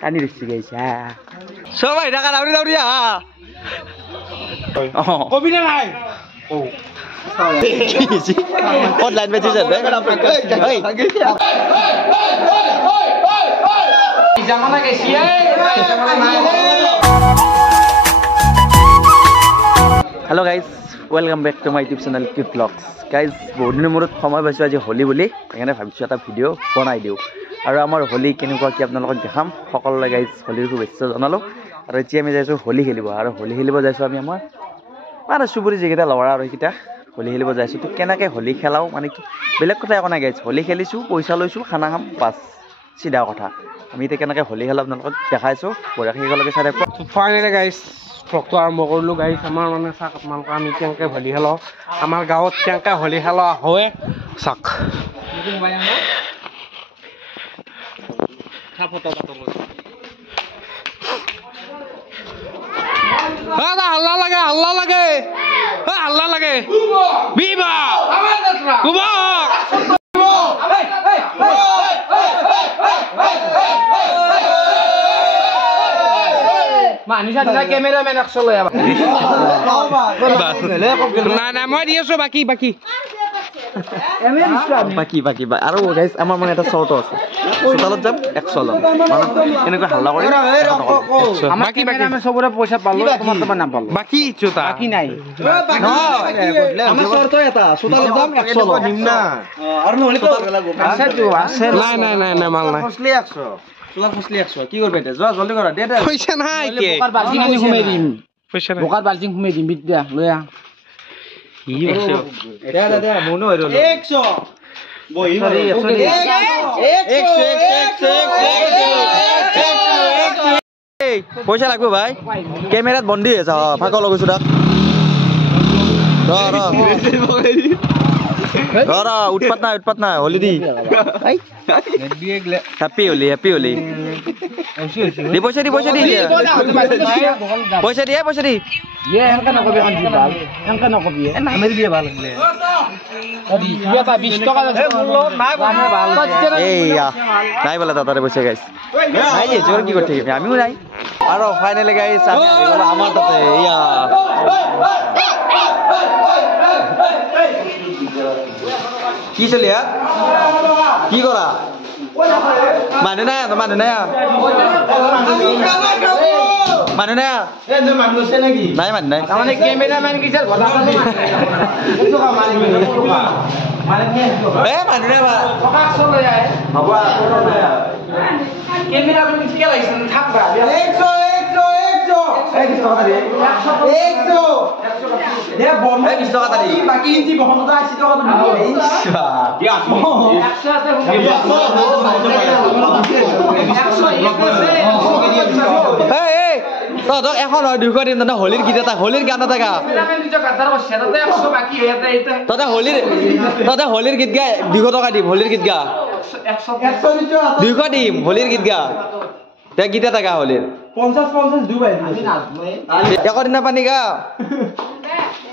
কানি দিছি গাইছা সবাই ঢাকা দাউরি দাউরি কবি না নাই কত লাইন বেচিছে বে জামানা গেছি hello guys welcome back to my YouTube channel cute blogs guys बहुत दिन मूर्त समय पासी आज होली बुली সেইকাৰণে ভাবিছোঁ এটা ভিডিঅ' বনাই দিওঁ আৰু আমাৰ হোলি কেনেকুৱা কি আপোনালোকক দেখাম সকলোলৈ গাইজ হোলিৰ শুভেচ্ছা জনালোঁ আৰু এতিয়া আমি যাইছোঁ হোলি খেলিব আৰু হোলি খেলিব যাইছোঁ আমি আমাৰ মানে চুবুৰী যিকেইটা ল'ৰা আৰু সেইকেইটা হোলি খেলিব যাইছোঁ তো কেনেকৈ হোলি খেলাওঁ মানে কি বেলেগ কথা একো নাই গাইজ হোলি খেলিছোঁ পইচা লৈছোঁ খানা খাম বাছ চিধা কথা আমি এতিয়া কেনেকৈ হোলি খেলা আপোনালোকক দেখাইছোঁ বঢ়িয়াকৈ একেলগে চাই থাকক ফাইনেলি গাইজ ব্লগটো আৰম্ভ কৰিলোঁ গাইজ আমাৰ মানে চাওক আপোনালোকে আমি কেনেকৈ হোলি খেলাওঁ আমাৰ গাঁৱত কেনেকৈ হোলি খেলা হয় চাওক হাল্লা লাগে হাল্লা লাগে হাল্লা লাগে বিবা কেমেৰামেন একচলে নাই মই দি আছো বাকী বাকী বাকী বাকী আৰু গাইজ আমাৰ মানে এটা চৰ্ত আছে চোতালত যাম 100 ল'ম মানে এনেকৈ হাল্লা কৰি বাকী বাকী আমি চবৰে পইচা পালো তোমাৰ তোমাৰ নাম পালো বাকী চোতা বাকী নাই আমাৰ চৰ্ত এটা চোতালত যাম 100 ল'ম দিম না আৰু নহলে আছে তো আছে নাই নাই নাই নাই মাল নাই ফসলি 100 চোলাৰ ফসলি 100 কি কৰবে এটা যা জলদি কৰা দে দে পইচা নাই কে বোকাৰ বালটিং আমি ঘুমাই দিম পইচা নাই বোকাৰ বালটিং ঘুমাই দিম বিদ্যা লৈ আ কি আছে দে দে দে মনো হৈ ৰল 100 বহি সৰি 100 পইচা লাগব ভাই ক্যামেৰাত বন্ধি আছে ফাকল লগৈছো তাক ৰ উৎপাত নাই হলি দি হ্যাপি হলি দি পইচা দি পইচা দি ইয়ে এনকা নকবি এখন দি ভাল এনকা নকবি নামেৰি দিয়ে ভাল লাগলে অদি এটা 20 টকা আছে নাই ভাল এইয়া নাই বলা তাতারে পইচা গাইস নাই যে জোর কি করতে আমিও নাই আর ফাইনালি গাইস আমি আমার তাতে ইয়া কি চলিয়া কি করা মানে না নাই মানে নাই মানে ক্যামেরাম্যান কি স্যার কথা বলে এ মানে না কথা চলে যায় হ'ব ক্যামেরাম্যান কি লাইছে থাকবা 100 দে বন্ধ 20 টাকা তারি বাকি ইঞ্চি বহন তো 80 টাকা তো ইচ্ছা দিয়া 100 আছে 100 এই তো এখন 200 দিন না হোলির গীত এটা হোলির গান এটা গা ক্যামেরাম্যান নিজ গাদার বসে তাতে 100 বাকি হয়ে যায় এটা ততে হোলির গীত গা 200 টাকা দিম হোলির গীত গা 100 200 দিম হোলির গীত গা তে গীত এটা গা হোলির 50 দুবাই আমি নাচবো একর দিন পানি গা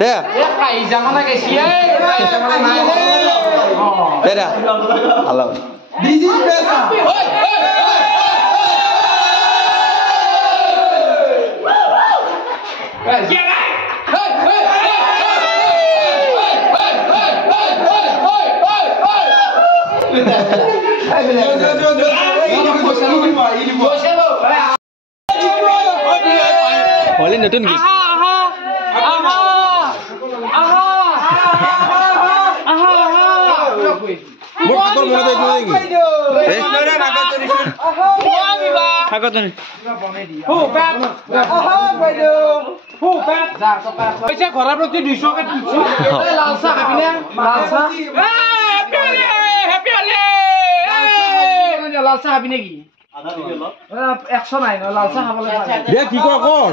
দে এ কাই জামানা গেছি কাই জামানা নাই দে দে হ্যালো দিস ইজ পেসা হোলি নতুন গীত পইচা ঘৰৰ প্ৰতি 200 কে দিছো লাল চাহ খাবি না লাল চাহ লাল চাহ খাবি নেকি 100 নাই লাল চাহ খাবলৈ দে কি ক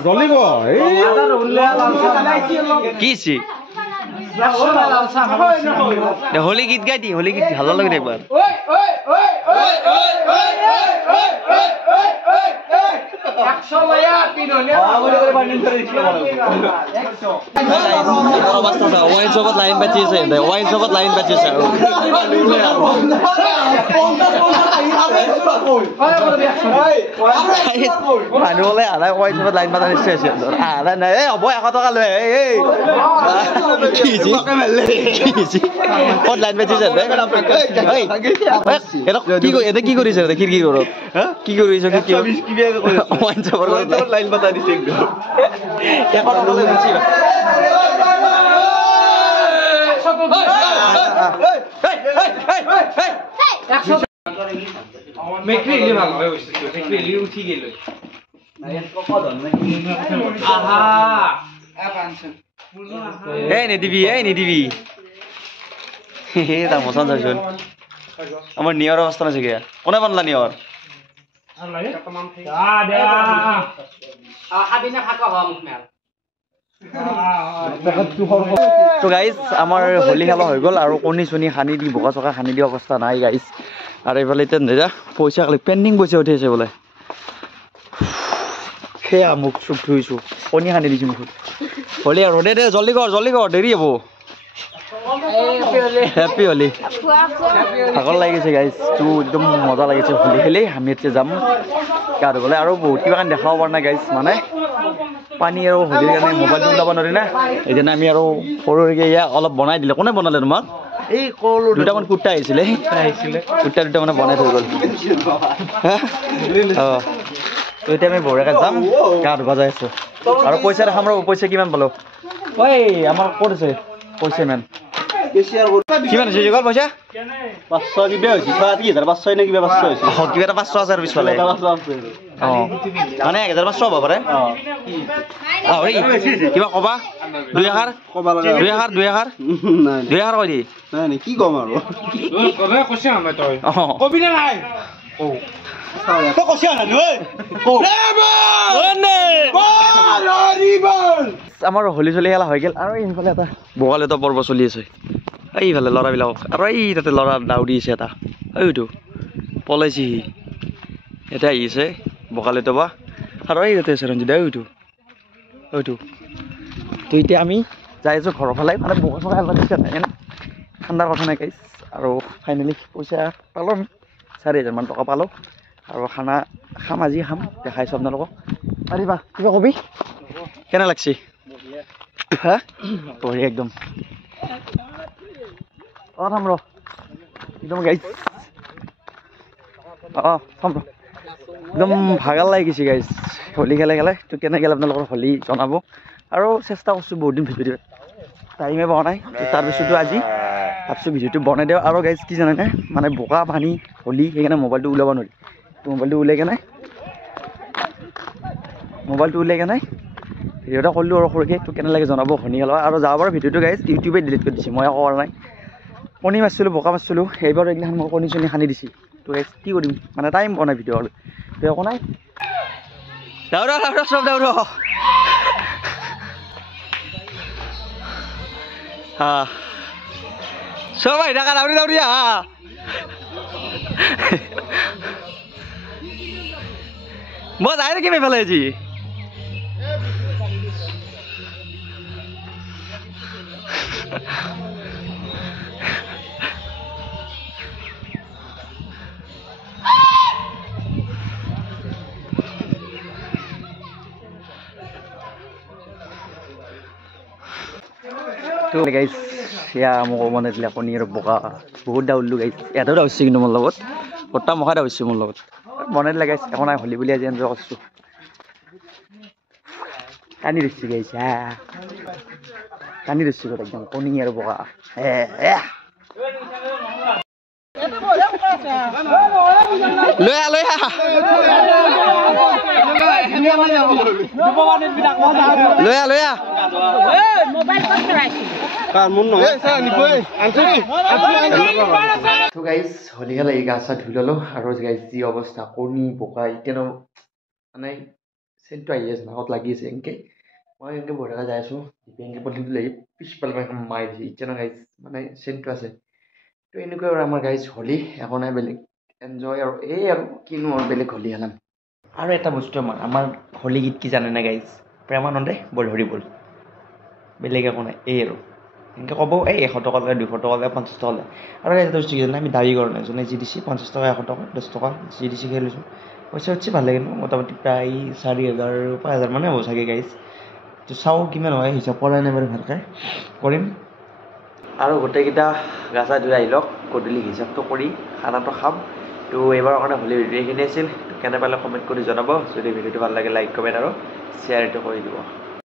জলদি ক এই আদা রুলে লাল চাহ কি ছি লাল চাহ দে হোলি গীত গাই দি হোলি গীত ভালো লাগে একবার ওই 100 লয়া পিনলে অবস্থা ওয়াইন শপত লাইন বাজিছে ওয়াইন শপত লাইন বাজিছে মানুহ হ'লে আধা কোৱা হিচাপত লাইন পাতা নিশ্চয় আছে আধা নাই এই হ'ব 100 টকা লৈ ক'ত লাইন পাতিছে এনে কি কৰিছে খিৰিকী ঘৰত কি কৰিছ লাইন পাতা দিছে মেকৰি ভাল হয় মেকৰি উঠি গেল নিদিবি তাৰ মচান চাইছোন আমাৰ নিয়ৰ অৱস্থা নাছে কিয়া কোনে বনলা নিয়ৰ তো গাইজ আমাৰ হোলী খেলা হৈ গ'ল আৰু কণী চণী সানি দি বোকা চকা সানি দিয়া অৱস্থা নাই গাইজ আৰু এইফালে এতিয়া নেজা পইচা খালি পেণ্ডিং পইচা উঠি আছে বোলে সেয়া মুখ চুখ ধুইছোঁ কণী সানি দিছোঁ মুখত হোলী আৰু দে জল্দি কৰ দেৰি হ'ব হেপী হোলী ভাগৰ লাগিছে গাইজ তো একদম মজা লাগিছে হোলী খেলি আমি এতিয়া যাম গা ধুবলৈ আৰু বহুত কিবা কাৰণে দেখাব পৰা নাই গাইজ মানে পানী আৰু হোলীৰ কাৰণে মোবাইলটো ওলাব নোৱাৰি না সেইকাৰণে আমি আৰু সৰুকৈ এয়া অলপ বনাই দিলে কোনে বনালে তোমাক এই কলো দুটামান কুৰ্তা আহিছিলে কুৰ্তা দুটা মানে বনাই থৈ গ'ল অঁ তো এতিয়া আমি বঢ়িয়াকৈ যাম গা ধুব যাই আছোঁ আৰু পইচা দেখাম ৰ পইচা কিমান পালোঁ ঐ আমাৰ ক'ত আছে পইচা ইমান কিমান হৈছে গ'ল পইচা 500 কিবা হৈছে 3,500 নে কিবা 500 হৈছে কিবা এটা 500 আছে আৰু পিছফালে অঁ মানে 1,500 হ'ব পাৰে কিবা ক'বা 2,000 কৈ দি নাই কি ক'ম আৰু কবি নে নাই আমাৰ হোলী চলি খেলা হৈ গ'ল আৰু এইফালে এটা বগালেতো পৰ্ব চলি আছে এইফালে ল'ৰাবিলাকক আৰু এই তাতে ল'ৰা দাউৰি আছে এটা এইটো পলাইছি এতিয়া আহিছে বগালেতো বা আৰু এই তাতে আছে ৰঞ্জিত এইটো তো এতিয়া আমি যাই আছোঁ ঘৰৰ ফালে মানে বগা চগা খেলা দিছে নাই এনে ঠাণ্ডাৰ কথা নাই গাইছ আৰু ফাইনেলি পইচা পালোঁ আমি 4,000 মান টকা পালোঁ আৰু খানা খাম আজি খাম দেখাইছোঁ আপোনালোকক পাৰিবা কিবা কবি কেনে লাগছি হা বঢ়িয়া একদম অঁ থাম ৰ একদম গাইছ অঁ থাম ৰ একদম ভাগাল লাগি গৈছে গাইছ হোলী খেলে তো কেনে গ'ল আপোনালোকৰ হোলী জনাব আৰু চেষ্টা কৰিছোঁ বহুত দিন ভিডিঅ' টাইমে পোৱা নাই তাৰপিছতো আজি ভাবছোঁ ভিডিঅ'টো বনাই দিওঁ আৰু গাইজ কি জানেনে মানে বোকা পানী হোলী সেইকাৰণে মোবাইলটো ওলাব নোৱাৰি তো মোবাইলটো ওলাই কেনে ভিডিঅ' এটা কৰিলোঁ আৰু সৰুকৈ তো কেনে লাগে জনাব শুনি খেলা আৰু যাব বাৰু ভিডিঅ'টো গাইজ ইউটিউবে ডিলিট কৰি দিছে মই একো কৰা নাই কণী মাৰিছিলোঁ বোকা মাৰিছিলোঁ এইবাৰ এইগিলাখন মই কণী চণী সানি দিছোঁ তো গাইজ কি কৰিম মানে টাইম পোৱা নাই ভিডিঅ' আৰু তো একো নাই চব দাউৰ চব আহি থাকা দাউৰি মই যাই নেকি এইফালে আজি গাইজ সেয়া মোক মানে দিলে কণী আৰু বোকা বহুত দাউৰিলোঁ গাইজ এটাও দাউৰিছে কিন্তু মোৰ লগত গোটা মখা দাউৰিছে মোৰ লগত বনাই দিলে গাইজ একো নাই হোলী বুলি আজি এনজয় কৰিছোঁ টানি দিছোঁ গাইজ টানি দিছোঁ একদম কণী আৰু বোকা লৈ গাইজ হোলী খেলা এই গা চা ধুই ল'লোঁ আৰু গাইজ যি অৱস্থা কণী বোকা এতিয়ানো মানে চেণ্টটো আহি আছে নাকত লাগি আছে এনেকৈ মই এনেকৈ বঢ়িয়াকৈ যাই আছোঁ এনেকৈ পলিথিনটো লাগি পিছফালে মাৰি দিছে এতিয়া গাইজ মানে চেণ্টটো আছে তো এনেকৈ আৰু আমাৰ গাইজ হোলী একো নাই বেলেগ এনজয় আৰু এই আৰু কিনো আৰু বেলেগ হোলী খেলাম আৰু এটা বস্তু আমাৰ হোলী গীত কি জানে নাই গাইজ প্ৰেমানন্দে বল হৰি বল বেলেগ একো নাই এই আৰু এনেকৈ ক'ব এই 100 টকা লাগে 200 টকা লাগে 50 টকা লাগে আৰু গাইজ এটা বস্তু কি জানে আমি দাবী কৰা নাই যোনে যি দিছে 50 টকা 100 টকা 10 টকা যি দিছে খেলি লৈছোঁ পইচা উঠিছে ভাল লাগে মোটামুটি প্ৰায় 4,000 5,000 মানে হ'ব চাগে গাইজ তো চাওঁ কিমান হয় হিচাপ কৰাই নাই বাৰু ভালকৈ কৰিম আৰু গোটেইকেইটা গা চা ধুই আহি লওক গধূলি হিচাপটো কৰি খানাটো খাম তো এইবাৰৰ কাৰণে হোলী ভিডিঅ' এইখিনি আছিল কেনে পালে কমেণ্ট কৰি জনাব যদি ভিডিঅ'টো ভাল লাগে লাইক কমেণ্ট আৰু শ্বেয়াৰটো কৰি দিব